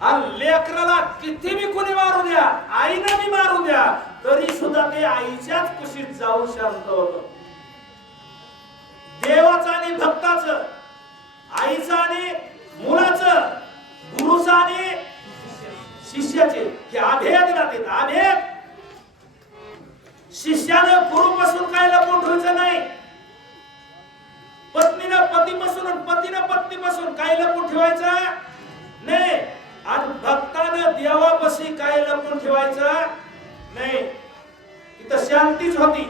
आणि लेकराला किती मी कोणी मारू द्या आईनं मी मारू द्या तरी सुद्धा ते आईच्याच कुशीत जाऊन शांत होत. देवाचं आणि भक्ताचं आईचं आणि मुलाचं गुरुचं आणि शिष्याचे हे अभेद राहतील अभेद. शिष्यानं गुरुपासून काय लपून ठेवायचं नाही. पत्नीनं पतीपासून पतीने पतीनं पत्नीपासून काय लपून ठेवायचं नाही. आणि भक्तानं देवापाशी काय लपून ठेवायचं? नाही. तिथं शांतीच होती.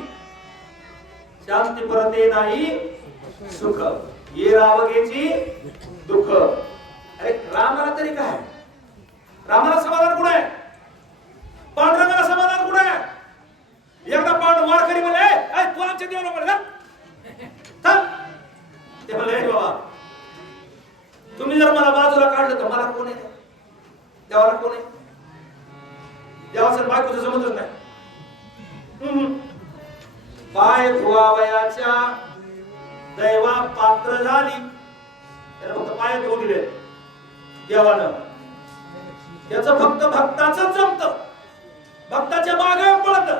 शांती परत ये नाही सुख. ये रावगेची दुःख. अरे रामाला तरी काय? रामाला समाधान कुठे आहे? पांडुरंगाला समाधान कुठे आहे? एकदा पांडू वारकरी करी "ए, तू आमच्या देवाला म्हणे ते म्हणले बाबा तुम्ही जर मला बाजूला काढलं तर मला कोण आहे देवाला कोण आहे देवाचं बायकोचं जमतच नाही बाय धुवावयाच्या दैवा पात्र झाली त्याला फक्त पाय धुवून दिले देवानं त्याच फक्त भक्ताच जमत भक्ताच्या माग पळत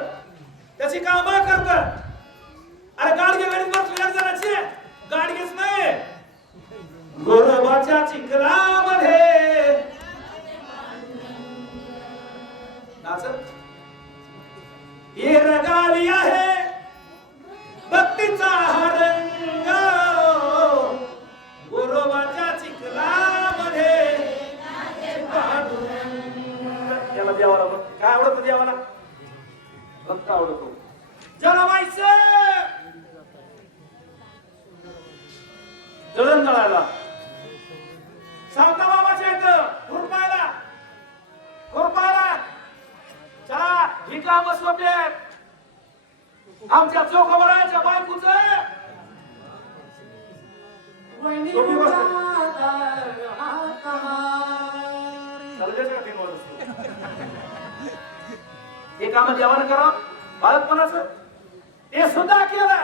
त्याची काम करत अरे गाडगे गाडीत बसलेल्या जणाची गाडगेच नाही गोरबाच्या चिखलामध्ये नाचत हे रगाली आहे. हे काम देवानं करा. बाळपणाचं ते सुद्धा केलं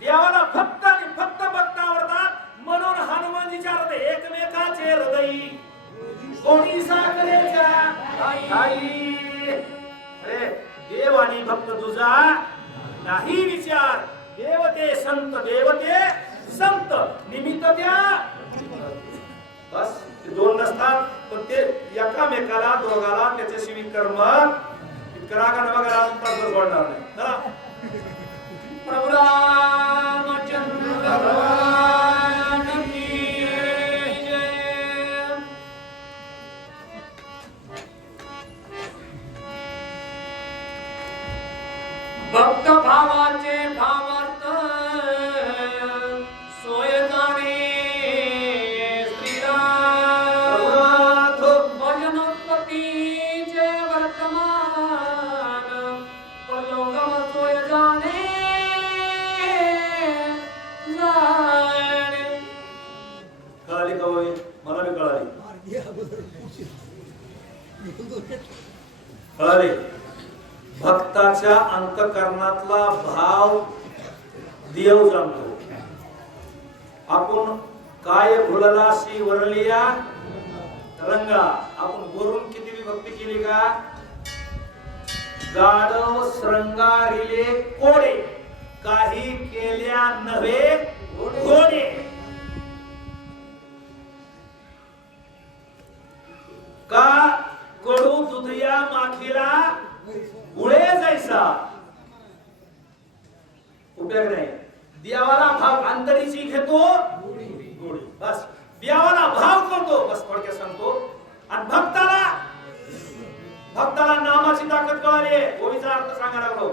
देवाला फक्त आणि फक्त भक्त आवडतात. म्हणून हनुमान विचारते एकमेकाचे हृदय. कोणी साखरेच्या? अरे देव आणि भक्त तुझा नाही विचार. देवते संत देवते. संत निमित्त त्या बस दोन नसतात पण ते एकामेकाला दोघाला त्याच्याशिवाय कर्म इतकं रागानं बघा अजून पाच सोडणार नाही. चला. प्रभू रामचंद्र भगवान की भक्त भावाचे अंतकरणातला भाव देव जाणतो. आपण काय भुलला भुललाशी वरलिया रंगा. आपण वरून किती विभक्ती केली का? गाढव श्रंगारिले कोडे. काही केल्या नव्हे घोडे. का कडू दुधया माखीला? गुळे जायचा. उपयोग नाही. देवाला भाव अंतरीची घेतो. बस. देवाला भाव करतो. बस थोडक्यात सांगतो. आणि भक्ताला भक्ताला नामाची ताकद कळाली. ओळीचा अर्थ सांगा लागलो.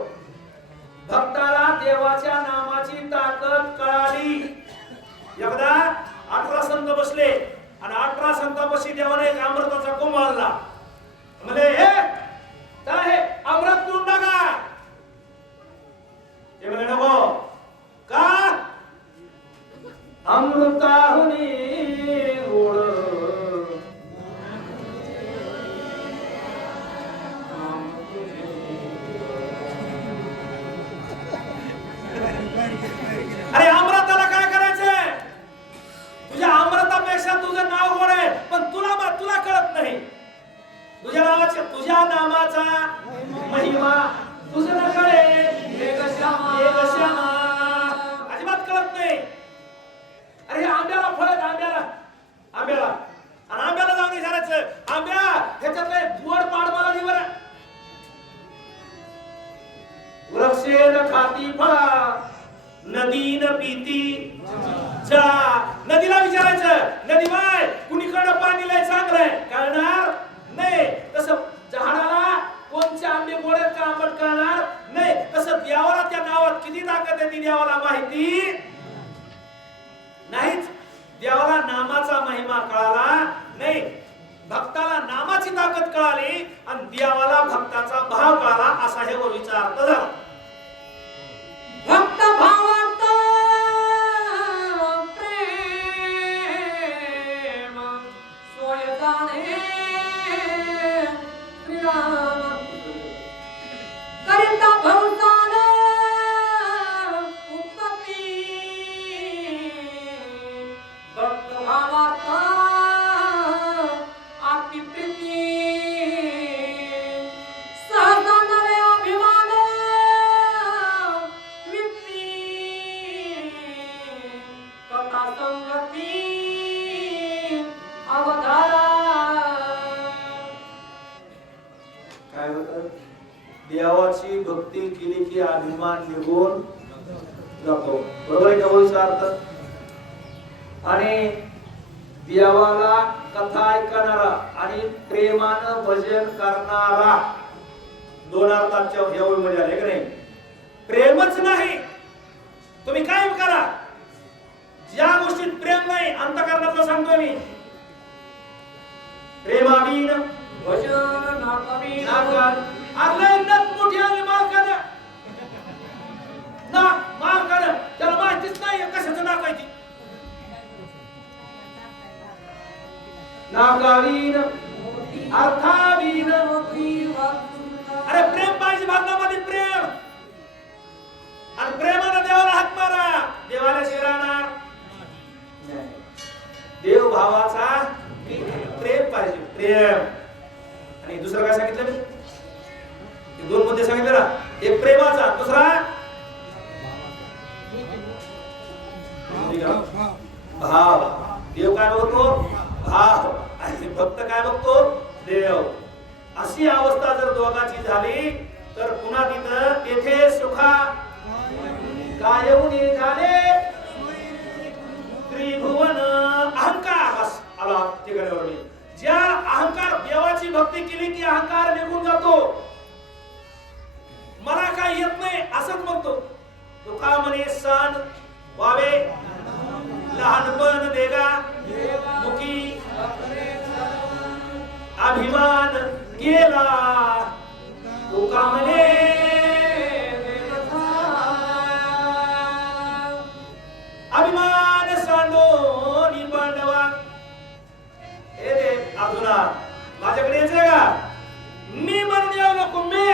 भक्ताला देवाच्या नामाची ताकद कळाली. एकदा अठरा संत बसले. आणि अठरा संतापाशी देवाने एक अमृताचा कुंभ आणला. म्हणजे हे काय हे अमृत पिऊन टाका ते म्हणे नको. का? अमृताहुनी नदीला विचारायचं. नदी बाय कुणीकडं पाणी लय चांगलंय कळणार? नाही. तसं झाडाला कोणचे आंबे गोड का आंबट कळणार? नाही. तसं देवाला त्या नावात किती ताकद आहे ती देवाला माहिती? नाहीच. देवाला नामाचा महिमा कळाला? नाही. भक्ताला नामाची ताकद कळाली आणि देवाला भक्ताचा भाव कळाला असा हे विचार अर्थ झाला. भक्त भाव देवाची भक्ती केली की अभिमान निघून जातो. बरोबर आहे का अर्थ? आणि देवाला कथा ऐकणारा आणि प्रेमानं भजन करणारा दोन अर्थाच्या ह्या ओळीमध्ये आले का नाही? प्रेमच नाही. तुम्ही काय करा? ज्या गोष्टीत प्रेम नाही अंतकरणातलं सांगतोय मी. प्रेमावीन भजन नाकवी नाकार सांगितले तुका म्हणे सण वावे. लहानपण देगा. मुखी अभिमान केला तुका म्हणे अभिमान सांडो निबंडवा हे रे अर्जुना माझ्याकडे यायचंय का? मी म्हणून येऊ नको मी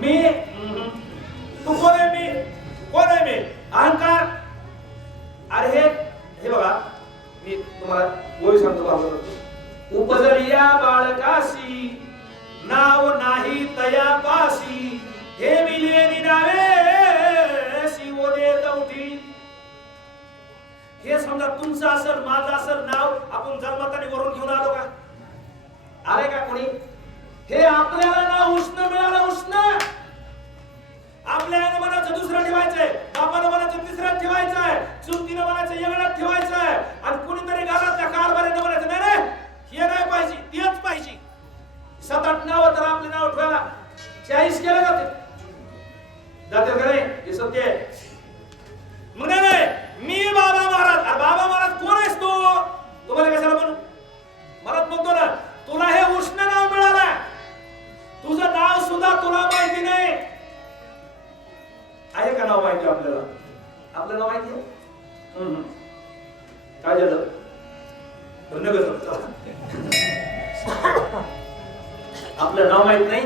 मी तू कोण आहे मी? कोण आहे मी? अहंकार? अरे हे हे बघा मी तुम्हाला गोळी सांगतो बाबा. उपजलिया बाळकाशी नाव नाही तया पाशी हे मिलिये निनावे शिवो दे दौठी हे समजा तुमचं असल माझं असल नाव आपण जन्मताने वरून घेऊन आलो का? आले का कोणी? हे आपल्याला ना उष्ण मिळालं उष्ण आपल्या मनाचं दुसरं ठेवायचंय. बापानं मनाचं तिसऱ्यात ठेवायचंय. चुकीनं मनाचं येगळ्यात ठेवायचं आपलं नाव माहीत नाही.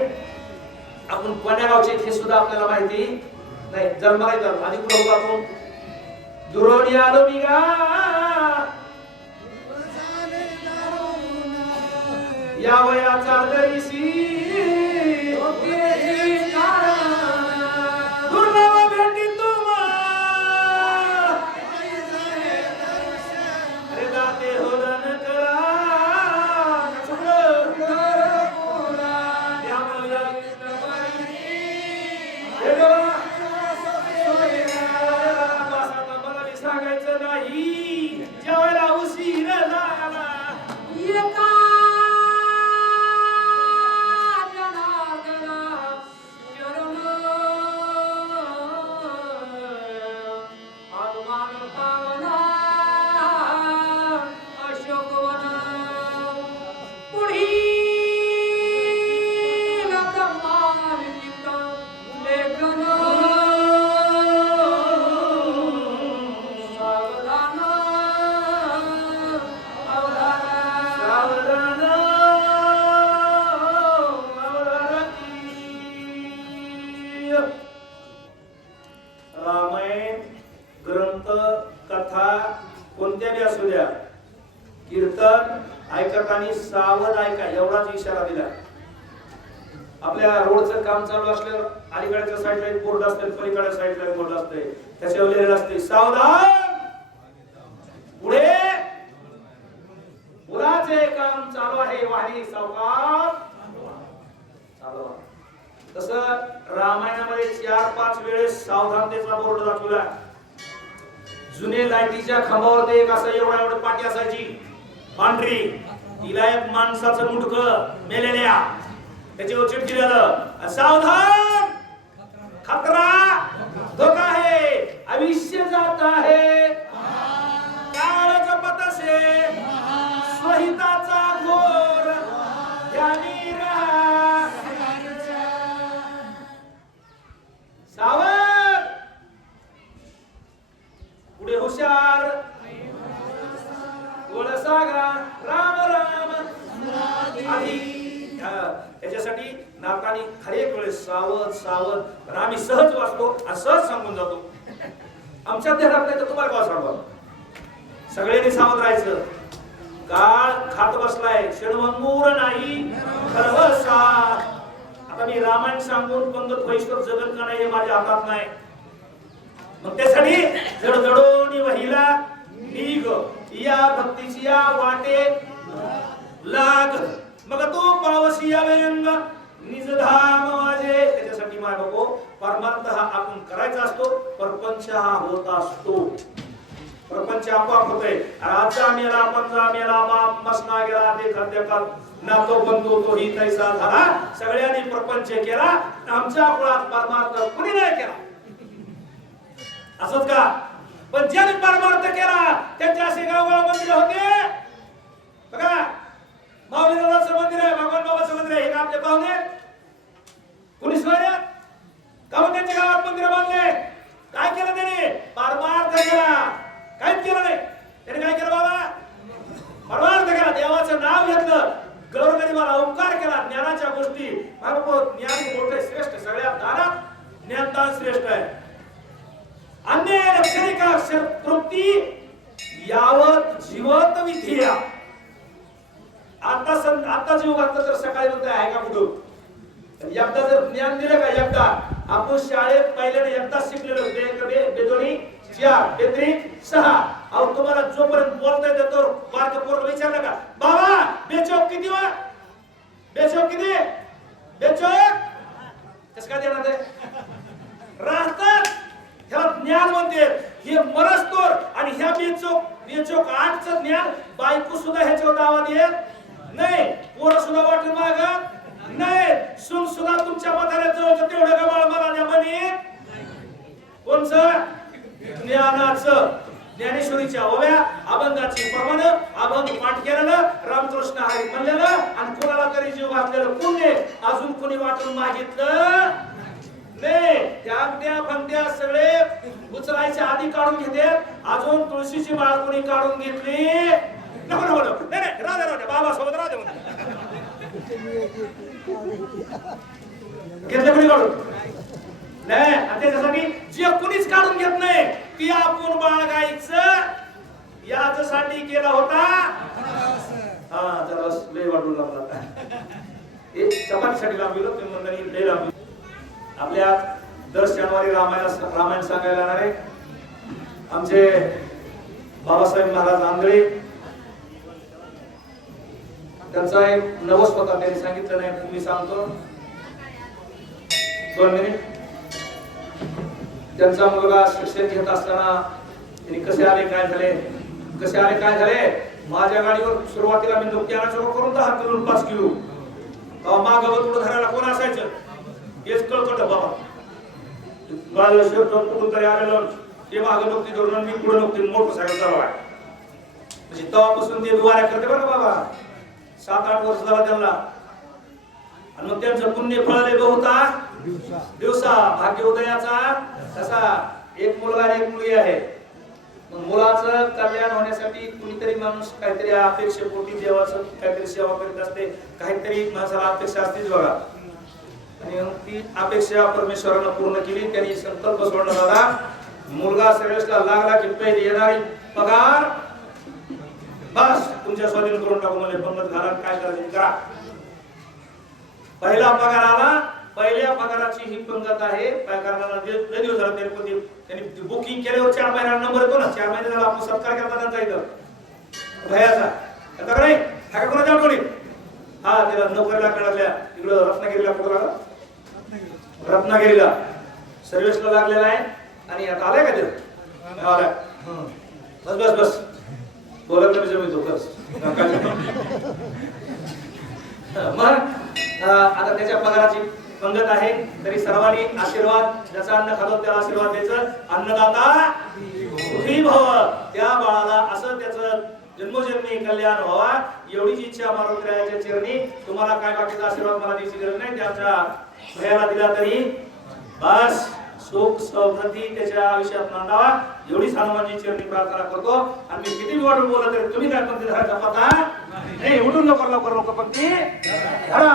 आपण कोण्या गावचे हे सुद्धा आपल्याला माहिती नाही. जन्माला येतात आधी कुठं होतो आपण. दुरोणी आलो मी गा. या वयाचा दरीसी असते पलीकडच्या साईडला एक बोर्ड असते त्याच्यावर लिहिलेलं असते सावधान! पुढे! पुराचे काम चालू आहे वाहने सावकार! चालू तस रामायणामध्ये चार पाच वेळेस सावधानतेचा बोर्ड दाखवला. जुने लाईटीच्या खांबावर ते एक असं एवढा एवढं पाठी असायची. पांढरी. तिला एक माणसाचं मुठक मेलेल्या. त्याच्यावर चिटकिलेलं सावधान! खतरा धोका आहे आयुष्य जाता है। नाकाने हरेक वेळेस सावध सावध. पण आम्ही सहज वाचतो आणि सहज सांगून जातो. आमच्या ध्यानात नाही तर तुम्हाला काय सांगू सगळ्यांनी सावध राहायचं. काळ खात बसलाय. क्षणभंगूर नाही. खरवसा आता मी रामायण सांगून पंगत वैष्णव जगत का नाही हे माझ्या हातात नाही. मग त्यासाठी जडजडोनी वहिला निघ. या भक्तीची या वाटे. लाग. मग तो पावसी या व्यंग. निज धाम माझे. त्याच्यासाठी माय बाबो परमार्थ हा आपण करायचा असतो परपंच हा होत असतो. प्रपंच आपोआप होतोय. राजा मेला पंजा मेला बाप मसना गेला ते खाद्यपात ना तो बंधू तो ही तैसा झाला. सगळ्यांनी प्रपंच केला. आमच्या कुळात परमार्थ कुणी नाही केला. असंच का? पण ज्याने परमार्थ केला त्यांच्या असे गावगाव मंदिर होते. बघा माऊली दादाचं मंदिर आहे भगवान बाबाचं मंदिर आहे हे का आपले पाहुणे. कुणी सोयऱ्यात का मग त्यांच्या गावात मंदिर बांधले? काय केलं त्याने? परमार्थ केला काहीच केलं नाही. त्याने काय केलं बाबा? परमार्थ केला देवाचं नाव घेतलं. गौरगरिबाला उपकार केला. ज्ञानाच्या गोष्टी. भागवत ज्ञान मोठे श्रेष्ठ सगळ्या सगळ्यात दानात ज्ञानदान श्रेष्ठ आहे. अन्य लक्षणिका तृप्ती यावत जीवत विधिया. आता सं आता जीव घातलं तर सकाळी म्हणताय आहे का कुठं एकदा जर ज्ञान दिलं का? एकदा. आपण शाळेत पहिल्याने एकदा शिकलेलो बे बेदोनी चार बेत्री सहा. अहो तुम्हाला जोपर्यंत बोलता येतं तो बारक पोरं विचारलं का? बाबा बेचौक किती वा? बेचौक किती? बेचौक? कसं काय देणार ते? राहतात ह्याला ज्ञान म्हणते. हे मरस्तोर आणि ह्या बेचोक बेचोक आठचं ज्ञान बायको सुद्धा ह्याच्यावर दावा देत नाही पोरं सुद्धा वाटून मागत नाही सुन सुद्धा तुमच्या म्हाताऱ्या जवळचं तेवढं गबाळ मला द्या म्हणे? कोणच? ज्ञानाचं. ज्ञानेश्वरीच्या ओव्या अभंगाचे प्रमाण अभंग पाठ केलेलं रामकृष्ण हरी म्हणलेलं आणि कोणाला तरी जीव घातलेलं पुण्य अजून कोणी वाटून मागितलं? नाही. त्या त्या सगळे उचलायच्या आधी काढून घेते. अजून तुळशीची बाळ कोणी काढून घेतली? नको नको नको. नाही नाही राहू दे राहू दे बाबा सोबत राहू दे म्हणते. घेतलं कोणी काढून नाही आणि त्याच्यासाठी जे कुणीच काढून घेत नाही ती आपण बाळगायचं याच्यासाठी केला होता हा जरा लय वाढून लागला हे चपातीसाठी लांबविलं तुम्ही मंडळी लय लांबविलं आपल्या दर शनिवारी रामायण रामायण सांगायला येणारे आमचे बाबासाहेब महाराज आंधळे त्यांचा एक नवस होता त्यांनी सांगितलं नाही मी सांगतो. दोन मिनिट. त्यांचा मुलगा शिक्षण घेत असताना त्यांनी कसे आले काय झाले? कसे आले काय झाले? माझ्या गाडीवर सुरुवातीला मी नुकत्याला सुरू करून दहा किलो पाच किलो. माग तुला धरायला कोण असायचं? हेच कळकट बाबा. माझं शेवट कुठून तरी आलेलं. ते माग नुकती धरून मी पुढे नुकती मोटरसायकल चालवाय. म्हणजे तेव्हापासून ते दुवाऱ्या करते बरं बाबा? सात आठ वर्ष झाला त्यांना. आणि मग त्यांचं पुण्य फळले बहुता दिवसा भाग्य उदयाचा तसा एक मुलगा आणि एक मुलगी आहे. मुलाचं कल्याण होण्यासाठी कुणीतरी माणूस काहीतरी अपेक्षेपोटी देवाचं काहीतरी सेवा करीत असते. काहीतरी माणसाला अपेक्षा असतेच बघा. आणि ती अपेक्षा परमेश्वरानं पूर्ण केली. त्यांनी संकल्प सोडला दादा मुलगा सर्वेशला लागला की पहिले येणारी पगार बस तुमच्या स्वाधीन करून टाकू म्हणजे पंगत घाला काय करायचं करा. पहिला पगार आला पहिल्या पगाराची ही पंगत आहे. पगाराला जे- लय दिवस झाला त्यांनी पण त्यांनी बुकिंग केल्यावर चार महिन्याला नंबर येतो ना. चार महिने झाला आपण सत्कार करता त्यांचा इथं. भयाचा. करता का नाही? हा का कोणाच्या कोणी हा त्याला नोकरीला कळल्या इकडं रत्नागिरीला कुठं लागला? रत्नागिरीला. सर्व्हिसला लागलेला आहे. आणि आता आलाय का ते? आलाय. बस बस बस. बोलत नाही म्हणजे जमितो मग आता त्याच्या पगाराची पंगत आहे. तरी सर्वांनी आशीर्वाद ज्याचा अन्न खातो त्याला आशीर्वाद द्यायचं. अन्नदाता सुखी भव त्या बाळाला असं त्याचं जन्मोजन्मी कल्याण व्हावा. एवढीच इच्छा मारुतीरायाच्या चरणी. तुम्हाला काय बाकीचा आशीर्वाद मला द्यायची गरज नाही. त्याच्या भयाला दिला तरी बस. सुख समृद्धी त्याच्या आयुष्यात नांदावा. एवढी हनुमानजी चरणी प्रार्थना करतो. आणि मी किती वाटून बोलत तरी तुम्ही काय पंक्ती धरायचा पता नाही उठून लवकर लवकर लोक पंक्ती धरा.